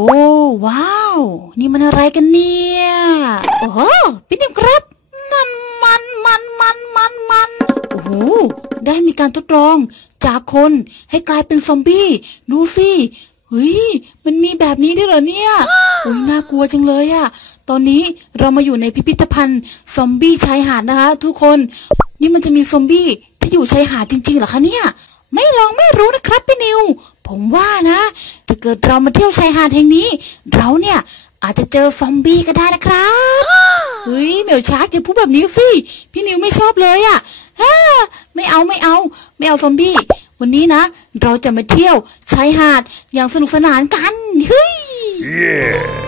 โอ้ว้าว นี่มันอะไรกันเนี่ย โอ้โหพี่นิวครับ นั่นมันมันมันมันมันโอ้โหได้มีการทดลองจากคนให้กลายเป็นซอมบี้ ดูสิเฮ้ยมันมีแบบนี้ด้วยเหรอเนี่ยโอ้ยน่ากลัวจังเลยอะตอนนี้เรามาอยู่ในพิพิธภัณฑ์ซอมบี้ชายหาดนะคะ ทุกคน นี่มันจะมีซอมบี้ที่อยู่ชายหาดจริงๆเหรอคะเนี่ย ไม่ลองไม่รู้นะครับพี่นิว ผมว่านะถ้า เกิดเรามาเที่ยวชายหาดแห่งนี้ เราเนี่ยอาจจะเจอซอมบี้ก็ได้นะครับเฮ้ยเหมียวชาร์กอย่าพูดแบบนี้สิ พี่นิวไม่ชอบเลยอะ่ะฮ่าไม่เอาไม่เอา ไม่เอาซอมบี้ วันนี้นะ เราจะมาเที่ยวชายหาดอย่างสนุกสนานกัน เฮ้ยโ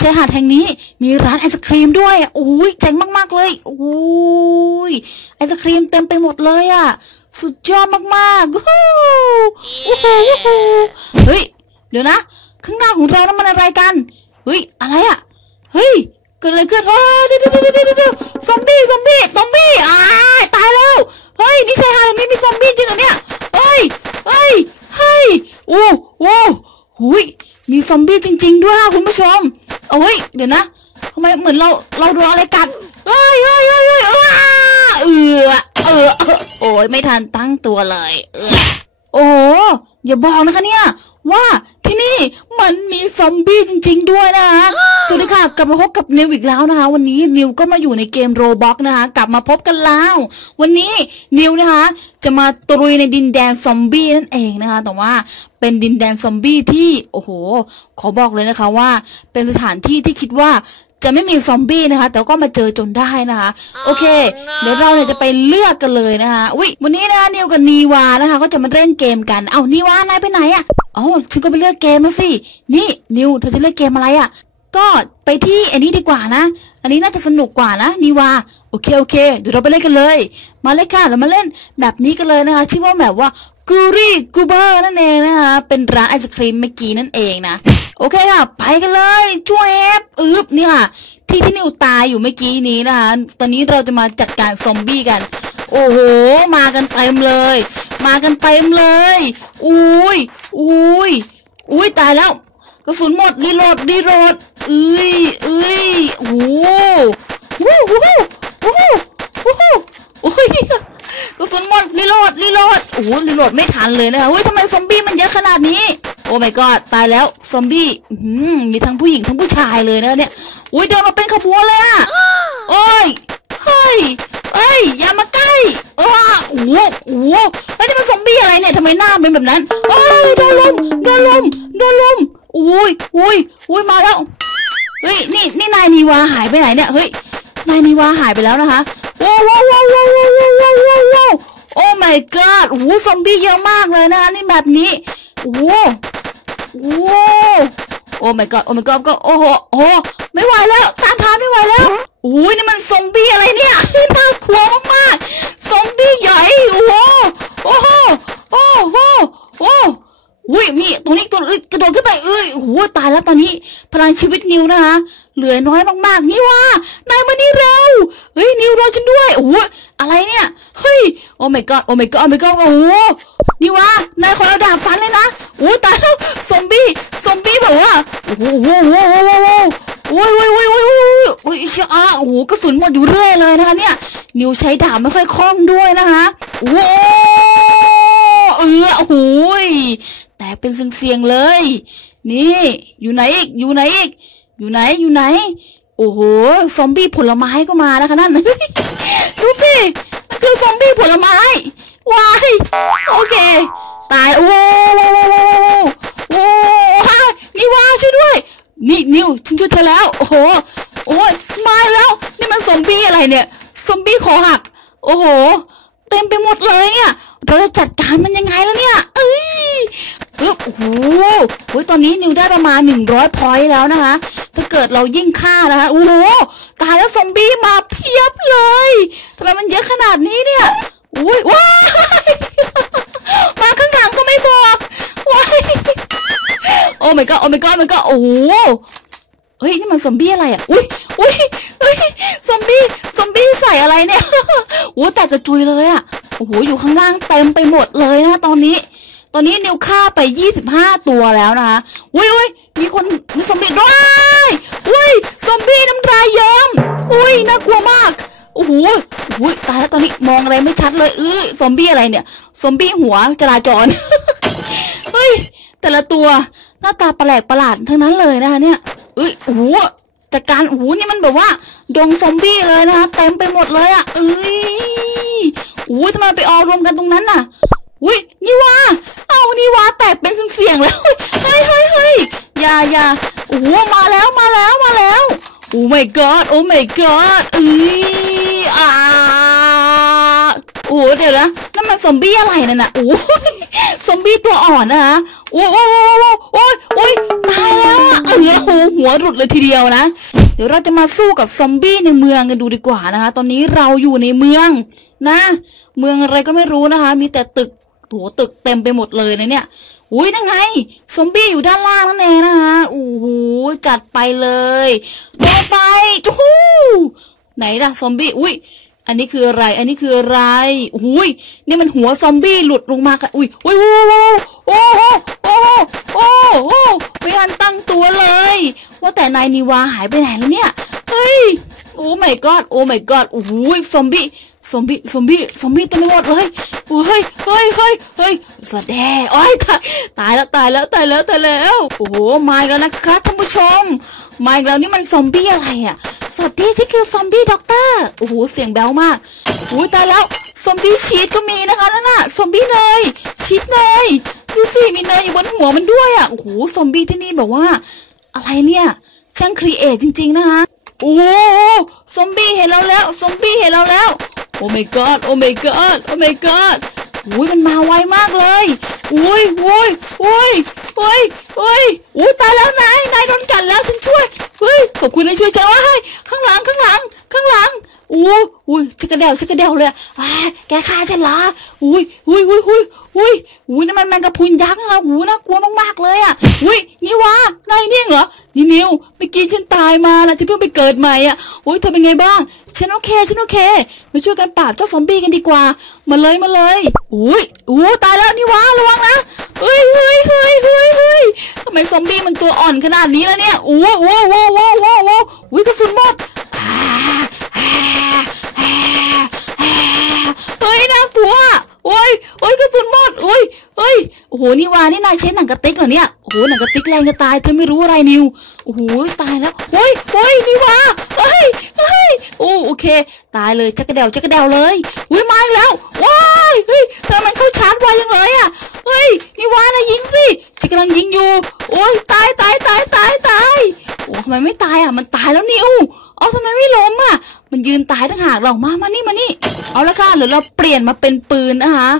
ชายหาดแห่งนี้มีร้านไอศครีมด้วยโอ้ยเจ๋งมากๆเลยโอ้ยไอศครีมเต็มไปหมดเลยอะ สุดยอดมากๆวู้วู้วู้เฮ้ยเดี๋ยวนะ ข้างหน้าของเรานั้นมันอะไรกันเฮ้ยอะไรอะเฮ้ยเกิดอะไรขึ้นเฮ้ยเดี๋ยวเดี๋ยวเดี๋ยวเดี๋ยวเดี๋ยวซอมบี้ซอมบี้ซอมบี้อ้าตายแล้วเฮ้ยนี่ชายหาดแห่งนี้มีซอมบี้จริงเหรอเนี่ยเฮ้ยเฮ้ยเฮ้ยโอ้โอ้หุยมีซอมบี้จริง ๆ ด้วยค่ะคุณผู้ชม เอาเฮ้ยเดี๋ยวนะทำไมเหมือนเราเราโดนอะไรกัดเอ้ยเอ้ยเอ้ยเฮ้ยว้าเออเออโอ้ยไม่ทันตั้งตัวเลย เออโอ้อย่าบอกนะคะเนี่ยว่า ที่นี่มันมีซอมบี้จริง ๆ ด้วยนะคะสวัสดีค่ะกลับมาพบกับนิวอีกแล้วนะคะ วันนี้นิวก็มาอยู่ในเกมโรบ็อกนะคะ กลับมาพบกันแล้ว วันนี้นิวนะคะ จะมาตรุยในดินแดนซอมบี้นั่นเองนะคะ แต่ว่าเป็นดินแดนซอมบี้ที่โอ้โห ขอบอกเลยนะคะว่า เป็นสถานที่ที่คิดว่า จะไม่มีซอมบี้นะคะ แต่ก็มาเจอจนได้นะคะ โอเค เดี๋ยวเราเนี่ยจะไปเลือกกันเลยนะคะอุ้ยวันนี้นะคะนิวกับนีวานะคะ ก็จะมาเล่นเกมกันเอ้านีวานายไปไหนอะเอ้าฉันก็ไปเลือกเกมมาสินี่นิวเธอจะเลือกเกมอะไรอะก็ไปที่อันนี้ดีกว่านะ อันนี้น่าจะสนุกกว่านะนีวาโอเคโอเคเดี๋ยวเราไปเล่นกันเลย มาเลยค่ะเรามาเล่นแบบนี้กันเลยนะคะ ชื่อว่าแบบว่า กูรี่กูเบอร์นั่นเองนะคะ เป็นร้านไอศครีมเมื่อกี้นั่นเองนะ โอเคค่ะ ไปกันเลยช่วยแอปอึบเนี่ยค่ะ ที่ที่นิวตายอยู่เมื่อกี้นี้นะคะ ตอนนี้เราจะมาจัดการซอมบี้กัน โอ้โห มากันเต็มเลย มากันเต็มเลย อุ้ยอุ้ยอุ้ยตายแล้วกระสุนหมดรีโหลดรีโหลดเอ้ยเอ้ยโอ้โหวู้วู้วู้วู้โอ้ย กระสุนหมดรีโหลดรีโหลดโอ้โหรีโหลดไม่ทันเลยนะคะเฮ้ยทำไมซอมบี้มันเยอะขนาดนี้ โอ้ my god ตายแล้วซอมบี้มีทั้งผู้หญิงทั้งผู้ชายเลยนะเนี่ยอุ้ยเดินมาเป็นขบวนเลยอะโอ้ยเฮ้ยเอ้ยอย่ามาใกล้ว้าโอ้โหโอ้โหเฮ้ยนี่มันซอมบี้อะไรเนี่ยทำไมหน้าเป็นแบบนั้นเอ้ยโดนลมโดนลมโดนลมอุ้ยอุ้ยอุ้ยมาแล้วเฮ้ยนี่นี่นายนีวาหายไปไหนเนี่ยเฮ้ยนายนีวาหายไปแล้วนะคะ ว้าวว้าวว้าวว้าวว้าวว้าวว้าวว้าวโอ้ my god โอ้โหซอมบี้เยอะมากเลยนะคะนี่แบบนี้โอ้โหโอ้โหโอ้ my god โอ้ my god ก็โอ้โหโอ้ไม่ไหวแล้วตานทานไม่ไหวแล้วโอ้ยนี่มันซอมบี้อะไรเนี่ยน่ากลัวมากๆซอมบี้ใหญ่โอ้โหโอ้โหโอ้โหโอ้อุ้ยมีตรงนี้ตัวเอ้ยกระโดดขึ้นไปเอ้ยโอ้โหตายแล้วตอนนี้พลังชีวิตนิวนะคะเหลือน้อยมากๆนี่ว่านายมานี่เร็วเฮ้ยนิวรอฉันด้วย โอ้โหอะไรเนี่ย เฮ้ย โอ้ my god โอ้ my god โอ้ my god โอ้โหนี่ว่านายคอเอาดาบฟันเลยนะโอ้ตายแล้วซอมบี้ซอมบี้แบบว่าโอ้โหโอ้โหโอ้โหโอ้ยโอ้ยโอ้ยโอ้ยโอ้ยโอ้ยเชียอะโอ้โหกระสุนหมดอยู่เรื่อยเลยนะคะเนี่ยนิวใช้ดาบไม่ค่อยคล่องด้วยนะคะโอ้เออโอ้โหแตกเป็นเสียงๆเลย นี่ อยู่ไหนอีก อยู่ไหนอีก อยู่ไหน อยู่ไหน โอ้โห ซอมบี้ผลไม้ก็มานะคะนั่น ดูสิ มันคือซอมบี้ผลไม้วายโอเค ตาย โอ้โหโอ้โหนี่ว้าวช่วยด้วย นี่นิวฉันช่วยเธอแล้ว โอ้โห โอ้ยมาแล้ว นี่มันซอมบี้อะไรเนี่ย ซอมบี้คอหัก โอ้โห เต็มไปหมดเลยเนี่ย เราจะจัดการมันยังไงแล้วเนี่ย เอ้ย อึ๊บโอ้โหโอ้ยตอนนี้นิวได้ประมาณหนึ่งร้อยพอยต์แล้วนะคะ ถ้าเกิดเรายิ่งฆ่านะคะโอ้โหตายแล้วซอมบี้มาเพียบเลยทำไมมันเยอะขนาดนี้เนี่ยอุ้ยว้ายมาข้างหลังก็ไม่บอกว้ายโอ้ my god โอ้ my god โอ้ my god โอ้โหเฮ้ยนี่มันซอมบี้อะไรอะอุ้ยอุ้ยเฮ้ยซอมบี้ซอมบี้ใส่อะไรเนี่ยโอ้แตกกระจุยเลยอะโอ้โหอยู่ข้างล่างเต็มไปหมดเลยนะตอนนี้ ตอนนี้นิวฆ่าไป25ตัวแล้วนะคะอุ้ยอุ้ยมีคนมีซอมบี้ด้วยอุ้ยซอมบี้น้ำลายเยิ้มอุ้ยน่ากลัวมากโอ้โหอุ้ยตายแล้วตอนนี้มองอะไรไม่ชัดเลยเอ้ยซอมบี้อะไรเนี่ยซอมบี้หัวจราจรเฮ้ยแต่ละตัวหน้าตาแปลกประหลาดทั้งนั้นเลยนะคะเนี่ยเอ้ยโอ้โหจัดการโอ้โหนี่มันแบบว่าดงซอมบี้เลยนะคะเต็มไปหมดเลยอะเอ้ยโอ้ยทำไมไปออรวมกันตรงนั้นน่ะ อุ้ยนี่ว่าเอานี่ว่าแตกเป็นเสียงแล้วเฮ้ยเฮ้ยเฮ้ยอย่าอย่าโอ้มาแล้วมาแล้วมาแล้วโอ้ my god โอ้ my god เอ้ยอ่าโอ้เดี๋ยวนะนั่นมันซอมบี้อะไรนั่นน่ะโอ้ซอมบี้ตัวอ่อนนะคะโอ้โอ้โอ้โอ้ยตายแล้วอะเออโอ้โหหัวหลุดเลยทีเดียวนะ เดี๋ยวเราจะมาสู้กับซอมบี้ในเมืองกันดูดีกว่านะคะ ตอนนี้เราอยู่ในเมืองนะ เมืองอะไรก็ไม่รู้นะคะ มีแต่ตึก โหตึกเต็มไปหมดเลยนะเนี่ยอุ้ยนั่นไง ซอมบี้อยู่ด้านล่างนั่นเองนะคะโอ้โหจัดไปเลยโดนไปจู้ไหนล่ะซอมบี้อุ้ยอันนี้คืออะไร อันนี้คืออะไรอุ้ยนี่มันหัวซอมบี้หลุดลงมาค่ะอุ้ยอุ้ยโอ้โหโอ้โหโอ้โหโอ้โหไม่ทันตั้งตัวเลย ว่าแต่นายนิวาหายไปไหนแล้วเนี่ย เฮ้ย โอ้ my god โอ้ my god โอ้โหซอมบี้ ซอมบี้ซอมบี้ซอมบี้เต็มไปหมดเลยโอ้ยเฮ้ยเฮ้ยเฮ้ยสวัสดีโอ้ยตายตายแล้วตายแล้วตายแล้วตายแล้วโอ้โหมาอีกแล้วนะคะท่านผู้ชมมาอีกแล้วนี่มันซอมบี้อะไรอะสวัสดีฉันคือซอมบี้ด็อกเตอร์โอ้โหเสียงแบ๊วมากโอ้ยตายแล้วซอมบี้ชีสก็มีนะคะนั่นน่ะซอมบี้เนยชีสเนยดูสิมีเนยอยู่บนหัวมันด้วยอะโอ้โหซอมบี้ที่นี่แบบว่า อะไรเนี่ยช่างครีเอทจริง ๆ นะคะโอ้โหซอมบี้เห็นเราแล้วซอมบี้เห็นเราแล้ว โอ้ my god โอ้ my god โอ้ my god อุ้ยมันมาไวมากเลย อุ้ยอุ้ยอุ้ยอุ้ยอุ้ยอุ้ยตายแล้วนาย นายโดนกัดแล้วฉันช่วย เฮ้ย ขอบคุณที่ช่วยฉันว่าให้ ข้างหลัง ข้างหลัง ข้างหลัง อู้ อุ้ยชักกระเดวชักกระเดวเลยอ่าแกฆ่าฉันละอุ้ยอุ้ยอุ้ยอุ้ยอุ้ยอุ้ยนั่นมันแมงกะพรุนยักษ์อะอู้น่ากลัวมากๆเลยอะอุ้ยนี่วะนายนี่เหรอนี่นิวเมื่อกี้ฉันตายมาแล้วฉันเพิ่งไปเกิดใหม่อะโอ้ยเธอเป็นไงบ้างฉันโอเคฉันโอเคมาช่วยกันปราบเจ้าซอมบี้กันดีกว่ามาเลยมาเลยอุ้ยอู้ตายแล้วนี่วะระวังนะเฮ้ยเฮ้ยเฮ้ยเฮ้ยเฮ้ยทำไมซอมบี้มันตัวอ่อนขนาดนี้แล้วเนี่ยอู้ว้าวว้าวว้าวว้าวว้าวอุ้ยกระสุนหมดอ่าอ่าอ่าอ่า เฮ้ยน่ากลัวโอ้ยโอ้ยกระสุนหมดโอ้ยเฮ้ยโอ้โหนี่วานี่นายใช้หนังกระติกเหรอเนี่ยโอ้โหหนังกระติกแรงจะตายเธอไม่รู้อะไรนิวโอ้โหตายแล้วโอ้ยโอ้ยนี่วาเฮ้ยเฮ้ยโอ้โอเค ตายเลยจักกระเดวจักกระเดวเลยอุ้ยมาอีกแล้วว้ายเฮ้ยทำไมมันเข้าชาร์จไวจังเลยอะเฮ้ยนี่วานะยิงสิฉันกำลังยิงอยู่โอ้ยตายตายตายตายตายโอ้ทำไมไม่ตายอะมันตายแล้วนิว เอทำไมไม่ล้มอะ มันยืนตายตั้งหากเรามามานี่มานี่ เอาละค่ะเดี๋ยวเราเปลี่ยนมาเป็นปืนนะคะ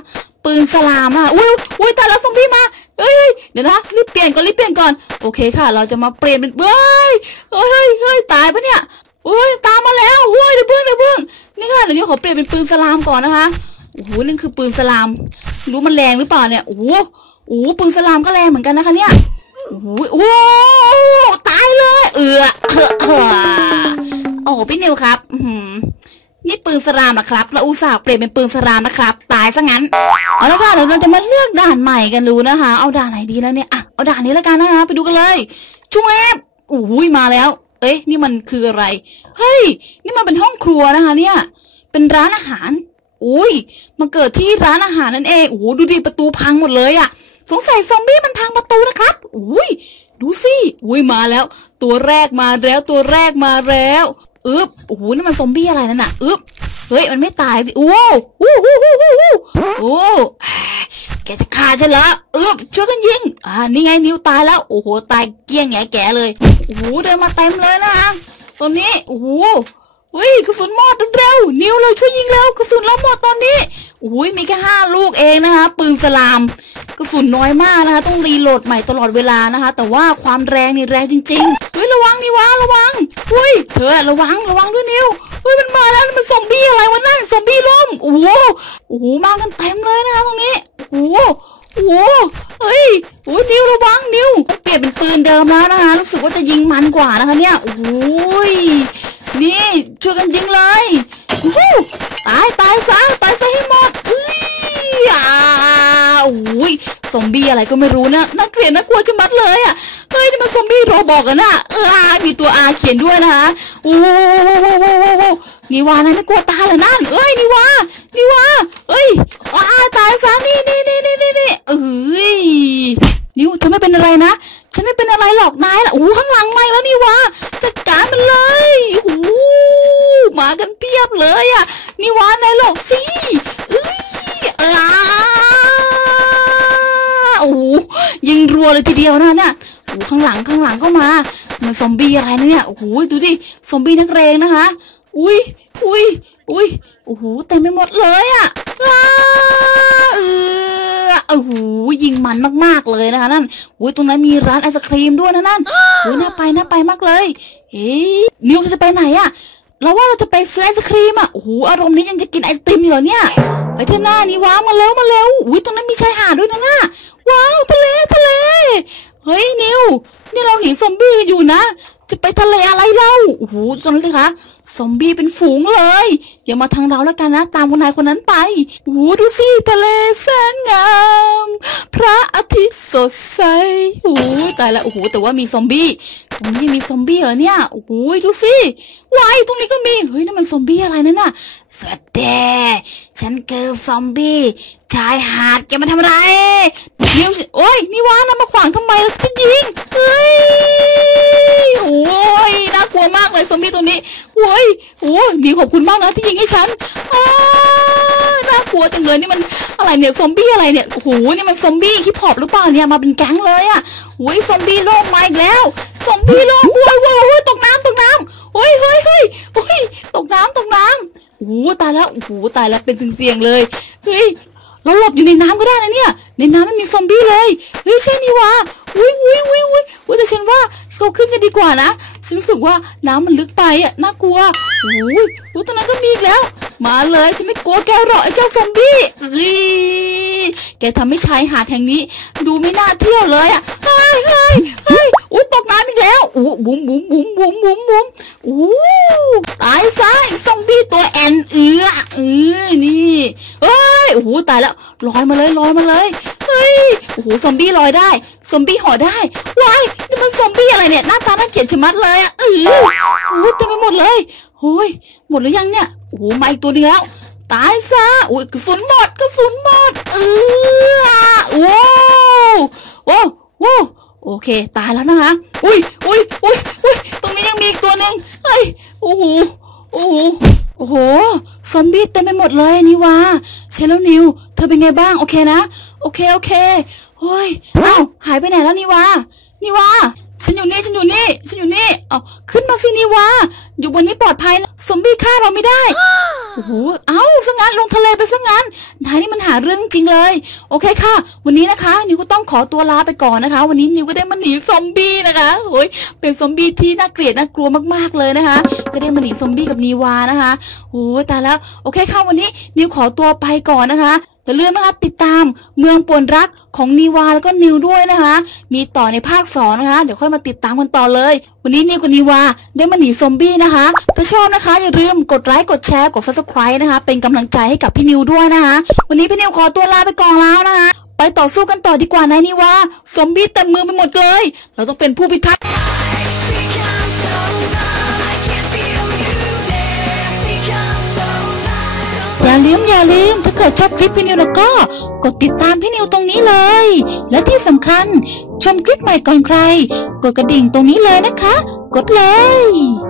ปืนสลามนะคะอุ้ยอุ้ยตายแล้วซอมบี้มาเฮ้ยเดี๋ยวนะรีบเปลี่ยนก่อนรีบเปลี่ยนก่อนโอเคค่ะ เราจะมาเปลี่ยนเป็นเฮ้ยเฮ้ยเฮ้ยตายปะเนี่ยโอ้ยตามมาแล้วโอ้ยเดี๋ยวเพิ่งเดี๋ยวเพิ่งนี่ค่ะเดี๋ยวนี้ขอเปลี่ยนเป็นปืนสลามก่อนนะคะโอ้โหนั่นคือปืนสลาม รู้มันแรงหรือเปล่าเนี่ยโอ้โหโอ้โหปืนสลามก็แรงเหมือนกันนะคะเนี่ยโอ้โหตายเลย เออ ออเออโอ้โหพี่นิวครับอือหือนี่ปืนสลามนะครับ เราอุตส่าห์เปลี่ยนเป็นปืนสลามนะครับ ตายซะงั้นเอาละค่ะเดี๋ยวเราจะมาเลือกด่านใหม่กันดูนะคะ เอาด่านไหนดีแล้วเนี่ยอะเอาด่านนี้แล้วกันนะคะไปดูกันเลยจุงแอบโอ้ยมาแล้ว เอ๊ะ นี่มันคืออะไร เฮ้ย นี่มันเป็นห้องครัวนะคะ เนี่ย เป็นร้านอาหาร อุ้ยมาเกิดที่ร้านอาหารนั่นเองโอ้โหดูดิประตูพังหมดเลยอะสงสัยซอมบี้มันพังประตูนะครับ อุ้ยดูสิ อุ้ยมาแล้ว ตัวแรกมาแล้วตัวแรกมาแล้ว อึ๊บโอ้โหนี่มันซอมบี้อะไรนั่นน่ะอึ๊บเฮ้ย มันไม่ตายดิโอ้โหโอ้โหโอ้โหโอ้โหโอ้อ่าแกจะฆ่าฉันเหรออึ๊บช่วยกันยิง อ่า นี่ไงนิวตายแล้ว โอ้โห ตายเกี้ยงแง่แก่เลย โอ้โห เดินมาเต็มเลยนะตรงนี้ โอ้โห เฮ้ยกระสุนหมดเร็วๆนิวเลยช่วยยิงแล้วกระสุนเราหมดตอนนี้อุ้ยมีแค่ห้าลูกเองนะคะ ปืนสลาม กระสุนน้อยมากนะคะ ต้องรีโหลดใหม่ตลอดเวลานะคะ แต่ว่าความแรงนี่แรงจริงๆเฮ้ยระวังนี่วะระวังเฮ้ยเธอระวังระวังด้วยนิวเฮ้ยมันมาแล้วมันซอมบี้อะไรวะนั่นซอมบี้ล้มโอ้โหโอ้โหมากันเต็มเลยนะคะตรงนี้โอ้โหโอ้โหเฮ้ยโอ้ยนิวระวังนิวเปลี่ยนเป็นปืนเดิมแล้วนะคะรู้สึกว่าจะยิงมันกว่านะคะเนี่ยโอ้ย นี่ช่วยกันยิงเลยโอ้ตายตายซะตายซะให้หมดเอ้ยอ่าโอ้ยซอมบี้อะไรก็ไม่รู้นะน่าเกลียดน่ากลัวชะมัดเลยอะเฮ้ยนี่มันซอมบี้โรบอกกันนะเอออามีตัวอาเขียนด้วยนะคะโอ้โหนี่วานายไม่กลัวตายเหรอนั่นเอ้ยนี่วานี่วาเอ้ยอ้าตายซะนี่นี่นี่นี่นี่นี่เอ้ยนิวฉันไม่เป็นอะไรนะ ฉันไม่เป็นอะไรหรอกนายล่ะโอ้ข้างหลังไม่แล้วนี่วะจัดการมันเลยโอ้โหมากันเพียบเลยอะ นี่วานายหลบสิเอ้ยเอ้าโอ้ยิงรัวเลยทีเดียวนะเนี่ยโอ้ข้างหลังข้างหลังก็มามันซอมบี้อะไรนะเนี่ยโอ้โหดูดิซอมบี้นักเรงนะคะ อุ้ยอุ้ย อุ้ยโอ้โหเต็มไปหมดเลยอะอ้าเออโอ้โหยิงมันมากๆเลยนะคะนั่นอุ้ยตรงนั้นมีร้านไอศครีมด้วยนะนั่นอุ้ยน่าไปน่าไปมากเลยเฮ้ยนิวจะไปไหนอะเราว่าเราจะไปซื้อไอศครีมอะโอ้โหอารมณ์นี้ยังจะกินไอติมอยู่เหรอเนี่ยไปเถอะหน้านี่ว้ามาเร็วมาเร็วอุ้ยตรงนั้นมีชายหาดด้วยนะน่ะว้าวทะเลทะเลเฮ้ยนิวนี่เราหนีซอมบี้กันอยู่นะ จะไปทะเลอะไรเล่าโอ้โหตอนนั้นสิคะซอมบี้เป็นฝูงเลย อย่ามาทางเราแล้วกันนะ ตามคนนายคนนั้นไปโอ้โหดูสิทะเลแสนงาม พระอาทิตย์สดใสโอ้โหตายล้วโอ้โหแต่ว่ามีซอมบี้ตรงนี้มีซอมบี้เหรอเนี่ยโอ้โหดูสิวายตรงนี้ก็มีเฮ้ยนั่นมันซอมบี้อะไรนั่นน่ะสวัสดีฉันคือซอมบี้ชายหาดแกมาทำอะไร นิวโอ้ยนี่วานะมาขวางทำไมจะยิงเฮ้ยโอ้ยน่ากลัวมากเลยซอมบี้ตัวนี้โอ้ยโอ้ยดีขอบคุณมากนะที่ยิงให้ฉันอ้าน่ากลัวจังเลยนี่มันอะไรเนี่ยซอมบี้อะไรเนี่ยโอ้โหนี่มันซอมบี้คิปฮอปหรือเปล่าเนี่ยมาเป็นแก๊งเลยอะโอ้ยซอมบี้โลกมาอีกแล้วซอมบี้โลกโอ้ยโอ้ยโอ้ยตกน้ำตกน้ำโอ้ยเฮ้ยเฮ้ยโอ้ยตกน้ำตกน้ำโอ้ตายแล้วโอ้ตายแล้วเป็นถึงเสียงเลยเฮ้ย เราหลบอยู่ในน้ำก็ได้นะเนี่ย ในน้ำไม่มีซอมบี้เลย เฮ้ยใช่นี่วะอุ้ยอุ้ยอุ้ยอุ้ยอุ้ยแต่ฉันว่าเราขึ้นกันดีกว่านะ ฉันรู้สึกว่าน้ำมันลึกไปอะน่ากลัวโอ้ยโอ้ยตรงนั้นก็มีอีกแล้ว มาเลยฉันไม่กลัวแกหรอกไอ้เจ้าซอมบี้เฮ้ยแกทำให้ชายหาดแห่งนี้ ดูไม่น่าเที่ยวเลยอะ เฮ้ยเฮ้ยเฮ้ยอุ้ยตกน้ำอีกแล้วอู้บุ๋มบุ๋มบุ๋มบุ๋มบุ๋มบุ๋มอู้ตายซะซอมบี้ตัวแอนเอือเออนี่เฮ้ โอ้โหตายแล้วลอยมาเลยลอยมาเลยเฮ้ยโอ้โหซอมบี้ลอยได้ซอมบี้ห่อได้วายนี่มันซอมบี้อะไรเนี่ยหน้าตาน่าเกลียดชะมัดเลยอะเออโอ้โหเต็มไปหมดเลยโอ้ยหมดหรือยังเนี่ยโอ้โหมาอีกตัวนึงแล้วตายซะโอ้ยกระสุนหมดกระสุนหมดเออโอ้โอ้โอ้โอเค ตายแล้วนะคะอุ้ยอุ้ยอุ้ยอุ้ยตรงนี้ยังมีอีกตัวหนึ่งเฮ้ยโอ้โหโอ้โหโอ้โห ซอมบี้เต็มไปหมดเลยนี่วะเชลนิว เธอเป็นไงบ้างโอเคนะ โอเคโอเคเฮ้ยเอ้าหายไปไหนแล้วนี่วะนี่วะฉันอยู่นี่ฉันอยู่นี่ ฉันอยู่นี่เอาขึ้นมาสินี่วะ อยู่บนนี้ปลอดภัยซอมบี้ฆ่าเราไม่ได้โอ้โหเอ้าซะงั้นลงทะเลไปซะงั้นนายนี่มันหาเรื่องจริงเลย โอเคค่ะ วันนี้นะคะ นิวก็ต้องขอตัวลาไปก่อนนะคะ วันนี้นิวก็ได้มาหนีซอมบี้นะคะโอ้ยเป็นซอมบี้ที่น่าเกลียดน่ากลัวมากๆเลยนะคะ ก็ได้มาหนีซอมบี้กับนีวานะคะโอ้ตายแล้วโอเคค่ะวันนี้นิวขอตัวไปก่อนนะคะอย่าลืมนะคะติดตามเมืองป่วนรักของนีวาแล้วก็นิวด้วยนะคะ มีต่อในภาคสองนะคะ เดี๋ยวค่อยมาติดตามกันต่อเลย วันนี้นิวกับนีวาได้มาหนีซอมบี้นะคะถ้าชอบนะคะ อย่าลืมกดไลค์กดแชร์กด subscribe นะคะ เป็นกำลังใจให้กับพี่นิวด้วยนะคะ วันนี้พี่นิวขอตัวลาไปก่อนแล้วนะคะ ไปต่อสู้กันต่อดีกว่านะนี่ว่าซอมบี้เต็มมือไปหมดเลย เราต้องเป็นผู้พิทักษ์อย่าลืมอย่าลืมถ้าเกิดชอบคลิปพี่นิวแล้วก็กดติดตามพี่นิวตรงนี้เลย และที่สำคัญชมคลิปใหม่ก่อนใคร กดกระดิ่งตรงนี้เลยนะคะ กดเลย